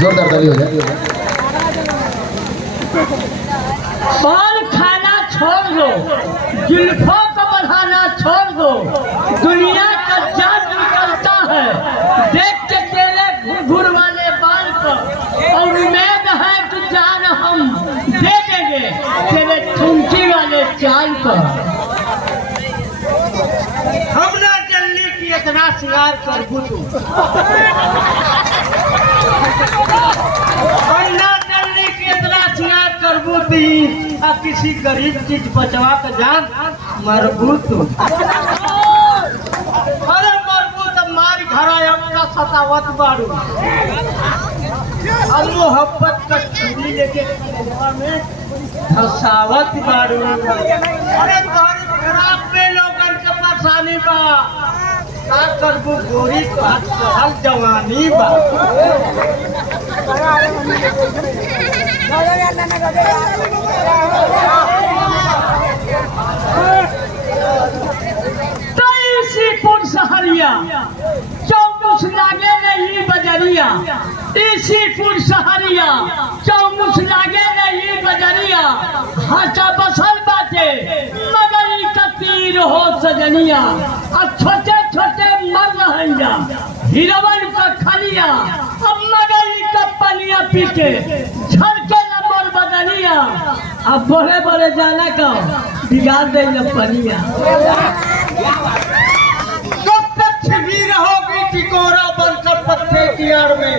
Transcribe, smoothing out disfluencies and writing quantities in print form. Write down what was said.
जोरदार ताली हो जाए। पान खाना छोड़ दो, जुल्फों को बढ़ाना छोड़ दो, दुनिया का जान निकलता है देख के तेरे घुर वाले बाल को, और उम्मीद है कि जान हम दे देंगे तेरे ठुमकी वाले चाल पर। हम ना जल्दी की इतना श्रृंगार कर बुझू, हम ना जल्दी की इतना श्रृंगार कर बुझी, किसी गरीब चीज बचवा कर जान मरबूत। अरे मरबूत मारी घर अपना सतावत बारू, अब मोहब्बत का छुरी लेके में धसावत बारू। अरे खराब पे लोगन के परेशानी बा, का करबू गोरी तो हल जवानी बा। इसीपुर सहरिया चौमुस लागे नहीं बजरिया, इसीपुर सहरिया चौमुस लागे नहीं बजरिया, हाचा बसल बाटे मगरी का तीर हो सजनिया। अब छोटे छोटे मर रहेंगे हिरवन का खलिया, अब मगरी का पनिया पीके झड़के न मोर बदनिया। अब बड़े बड़े जाना का बिगाड़ दे न पनिया। कब तक छिपी रहोगी टिकोरा बनकर पत्ते की आड़ में।